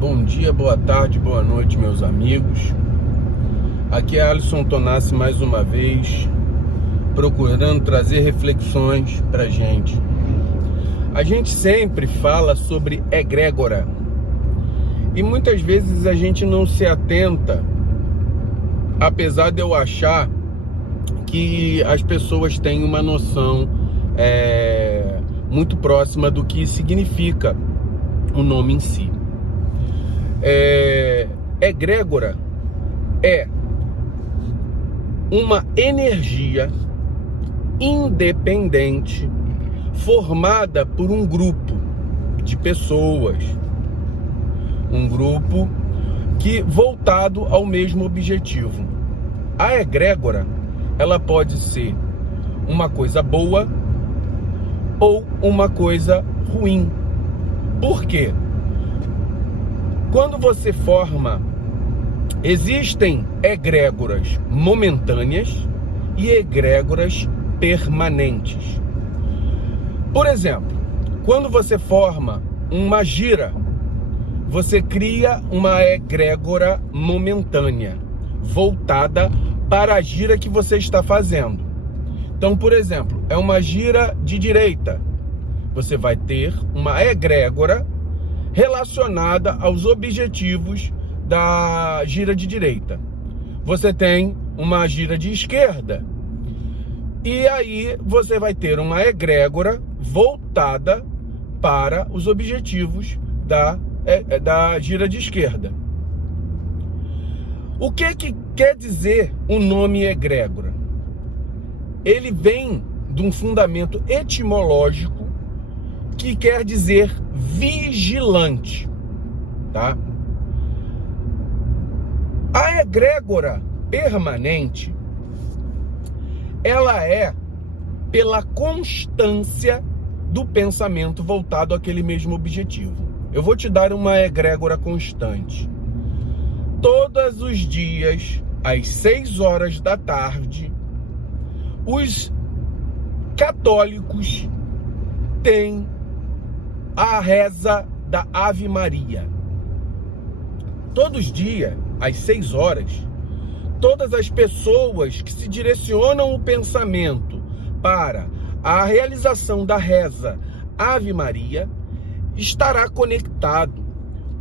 Bom dia, boa tarde, boa noite, meus amigos. Aqui é Alisson Tonassi mais uma vez, procurando trazer reflexões pra gente. A gente sempre fala sobre egrégora e muitas vezes a gente não se atenta, apesar de eu achar que as pessoas têm uma noção muito próxima do que significa o nome em si. Egrégora é uma energia independente formada por um grupo de pessoas, um grupo que voltado ao mesmo objetivo. A egrégora, ela pode ser uma coisa boa ou uma coisa ruim. Por quê? Quando você forma, existem egrégoras momentâneas e egrégoras permanentes. Por exemplo, quando você forma uma gira, você cria uma egrégora momentânea, voltada para a gira que você está fazendo. Então, por exemplo, é uma gira de direita. Você vai ter uma egrégora relacionada aos objetivos da gira de direita. Você tem uma gira de esquerda. E aí você vai ter uma egrégora voltada para os objetivos da gira de esquerda. O que quer dizer o nome egrégora? Ele vem de um fundamento etimológico que quer dizer vigilante, tá? A egrégora permanente, ela é pela constância do pensamento voltado àquele mesmo objetivo. Eu vou te dar uma egrégora constante. Todos os dias, às 6 horas da tarde, os católicos têm a reza da Ave Maria. Todos os dias, às 6 horas, todas as pessoas que se direcionam o pensamento para a realização da reza Ave Maria estará conectado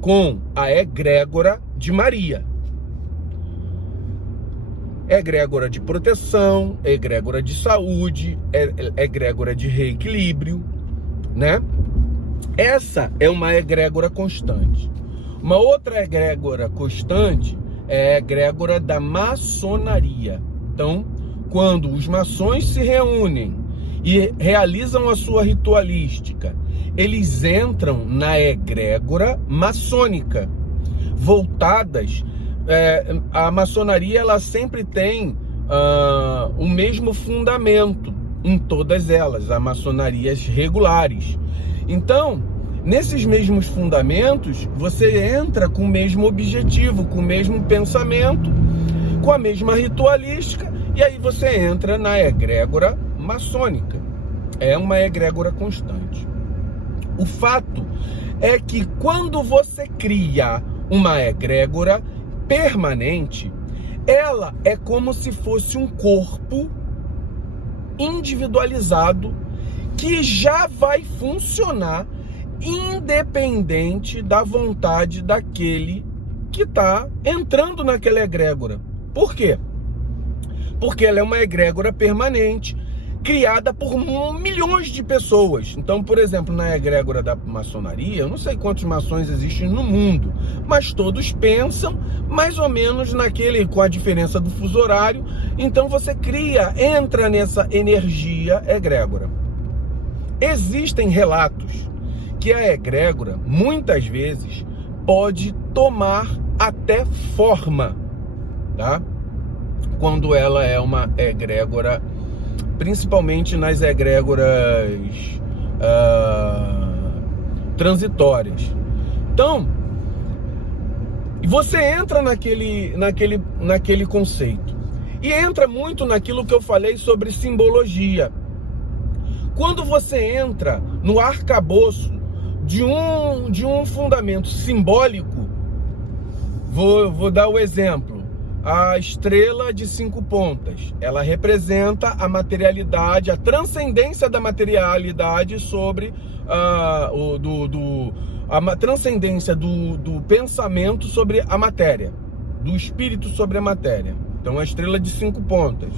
com a egrégora de Maria. Egrégora de proteção, egrégora de saúde, egrégora de reequilíbrio, né? Essa é uma egrégora constante. Uma outra egrégora constante é a egrégora da maçonaria. Então, quando os maçons se reúnem e realizam a sua ritualística, eles entram na egrégora maçônica, voltadas. A maçonaria, ela sempre tem o mesmo fundamento em todas elas, as maçonarias regulares. Então, nesses mesmos fundamentos, você entra com o mesmo objetivo, com o mesmo pensamento, com a mesma ritualística, e aí você entra na egrégora maçônica. É uma egrégora constante. O fato é que quando você cria uma egrégora permanente, ela é como se fosse um corpo individualizado que já vai funcionar independente da vontade daquele que está entrando naquela egrégora. Por quê? Porque ela é uma egrégora permanente, criada por milhões de pessoas. Então, por exemplo, na egrégora da maçonaria, eu não sei quantos maçons existem no mundo, mas todos pensam mais ou menos com a diferença do fuso horário. Então você entra nessa energia egrégora. Existem relatos que a egrégora, muitas vezes, pode tomar até forma, tá? Quando ela é uma egrégora, principalmente nas egrégoras transitórias. Então, você entra naquele conceito. E entra muito naquilo que eu falei sobre simbologia. Quando você entra no arcabouço de um fundamento simbólico, Vou dar o exemplo. A estrela de 5 pontas, ela representa a materialidade, a transcendência da materialidade sobre a transcendência do pensamento sobre a matéria, do espírito sobre a matéria. Então, a estrela de 5 pontas.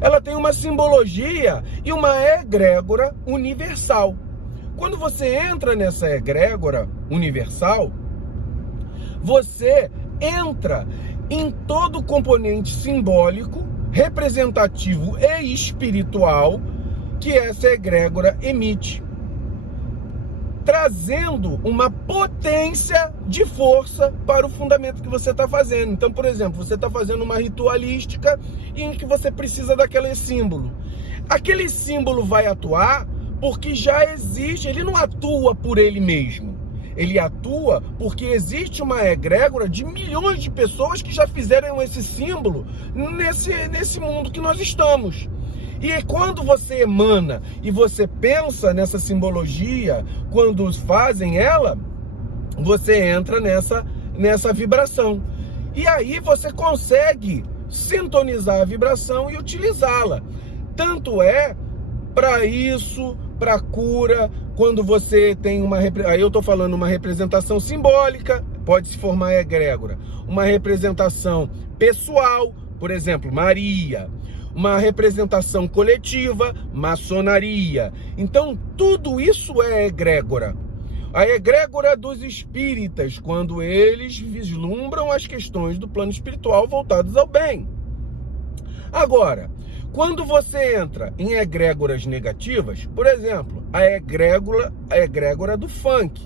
Ela tem uma simbologia e uma egrégora universal. Quando você entra nessa egrégora universal, você entra em todo o componente simbólico, representativo e espiritual que essa egrégora emite, trazendo uma potência de força para o fundamento que você está fazendo. Então, por exemplo, você está fazendo uma ritualística em que você precisa daquele símbolo. Aquele símbolo vai atuar porque já existe, ele não atua por ele mesmo. Ele atua porque existe uma egrégora de milhões de pessoas que já fizeram esse símbolo nesse mundo que nós estamos. E quando você emana e você pensa nessa simbologia, quando fazem ela, você entra nessa vibração. E aí você consegue sintonizar a vibração e utilizá-la. Tanto é para isso, para cura, quando você tem aí eu estou falando uma representação simbólica, pode se formar egrégora. Uma representação pessoal, por exemplo, Maria. Uma representação coletiva, maçonaria. Então, tudo isso é egrégora. A egrégora dos espíritas, quando eles vislumbram as questões do plano espiritual voltadas ao bem. Agora, quando você entra em egrégoras negativas, por exemplo, a egrégora do funk.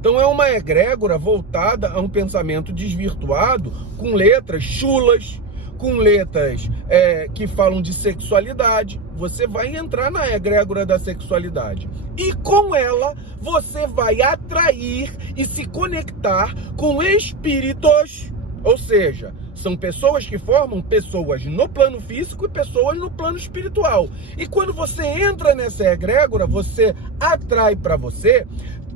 Então é uma egrégora voltada a um pensamento desvirtuado, com letras chulas, com letras que falam de sexualidade. Você vai entrar na egrégora da sexualidade. E com ela, você vai atrair e se conectar com espíritos, ou seja, são pessoas que formam pessoas no plano físico e pessoas no plano espiritual. E quando você entra nessa egrégora, você atrai para você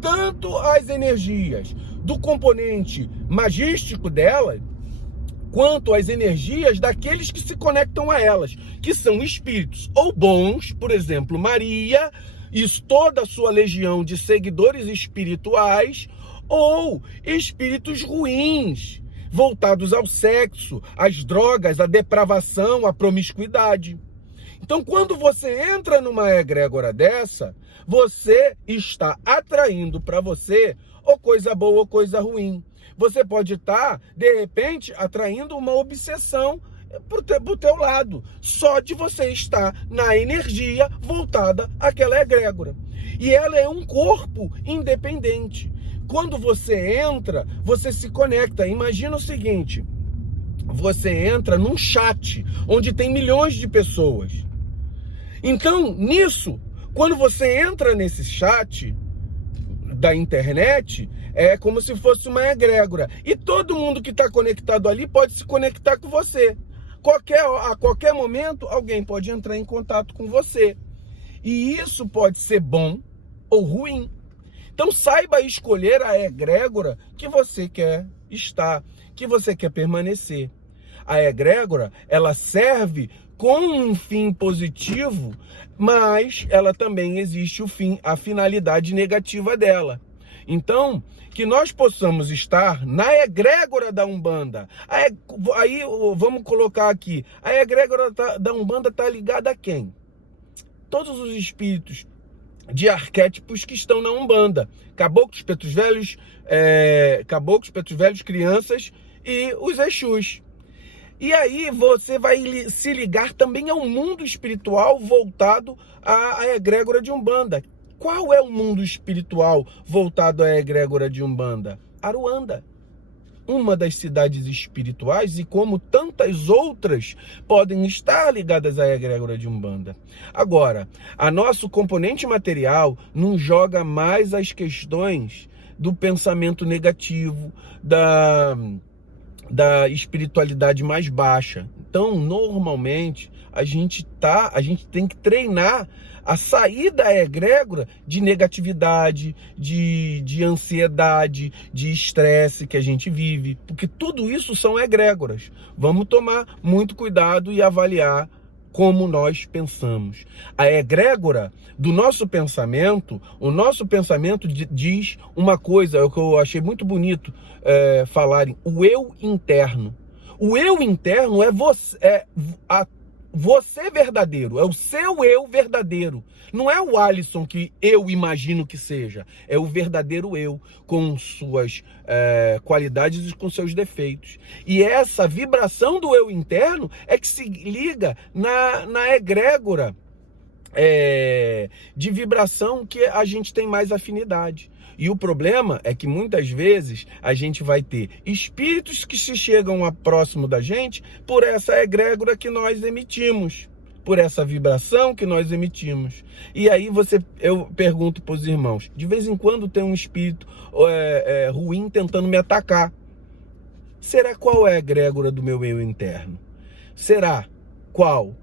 tanto as energias do componente magístico dela, quanto as energias daqueles que se conectam a elas, que são espíritos ou bons, por exemplo, Maria e toda a sua legião de seguidores espirituais, ou espíritos ruins, voltados ao sexo, às drogas, à depravação, à promiscuidade. Então, quando você entra numa egrégora dessa, você está atraindo para você ou coisa boa ou coisa ruim. Você pode estar, de repente, atraindo uma obsessão pro teu lado, só de você estar na energia voltada àquela egrégora. E ela é um corpo independente. Quando você entra, você se conecta. Imagina o seguinte, você entra num chat onde tem milhões de pessoas. Então, nisso, quando você entra nesse chat da internet, é como se fosse uma egrégora. E todo mundo que está conectado ali pode se conectar com você. A qualquer momento, alguém pode entrar em contato com você. E isso pode ser bom ou ruim. Então saiba escolher a egrégora que você quer estar, que você quer permanecer. A egrégora, ela serve com um fim positivo, mas ela também existe a finalidade negativa dela. Então, que nós possamos estar na egrégora da Umbanda. Aí vamos colocar aqui, a egrégora da Umbanda está ligada a quem? Todos os espíritos de arquétipos que estão na Umbanda. Caboclos, pretos velhos, crianças e os Exus. E aí você vai se ligar também ao mundo espiritual voltado à egrégora de Umbanda. Qual é o mundo espiritual voltado à egrégora de Umbanda? Aruanda. Uma das cidades espirituais e como tantas outras podem estar ligadas à egrégora de Umbanda. Agora, a nosso componente material não joga mais as questões do pensamento negativo, da espiritualidade mais baixa. Então, normalmente, a gente tem que treinar a sair da egrégora de negatividade, de ansiedade, de estresse que a gente vive, porque tudo isso são egrégoras. Vamos tomar muito cuidado e avaliar como nós pensamos. A egrégora do nosso pensamento, o nosso pensamento diz uma coisa, é o que eu achei muito bonito falarem, o eu interno. O eu interno é você, você verdadeiro, é o seu eu verdadeiro. Não é o Alisson que eu imagino que seja, é o verdadeiro eu, com suas qualidades e com seus defeitos. E essa vibração do eu interno é que se liga na egrégora de vibração que a gente tem mais afinidade. E o problema é que muitas vezes a gente vai ter espíritos que se chegam próximo da gente por essa egrégora que nós emitimos, por essa vibração que nós emitimos. E aí eu pergunto para os irmãos, de vez em quando tem um espírito ruim tentando me atacar. Será qual é a egrégora do meu eu interno? Será qual?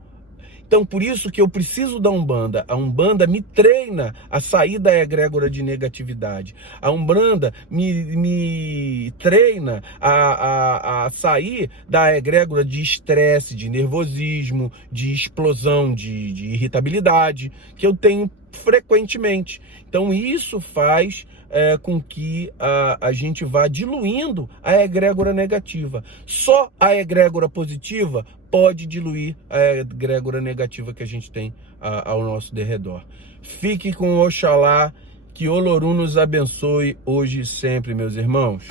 Então, por isso que eu preciso da Umbanda. A Umbanda me treina a sair da egrégora de negatividade. A Umbanda me treina a sair da egrégora de estresse, de nervosismo, de explosão, de irritabilidade, que eu tenho frequentemente. Então, isso faz com que a gente vá diluindo a egrégora negativa. Só a egrégora positiva pode diluir a egrégora negativa que a gente tem ao nosso derredor. Fique com Oxalá, que Olorum nos abençoe hoje e sempre, meus irmãos.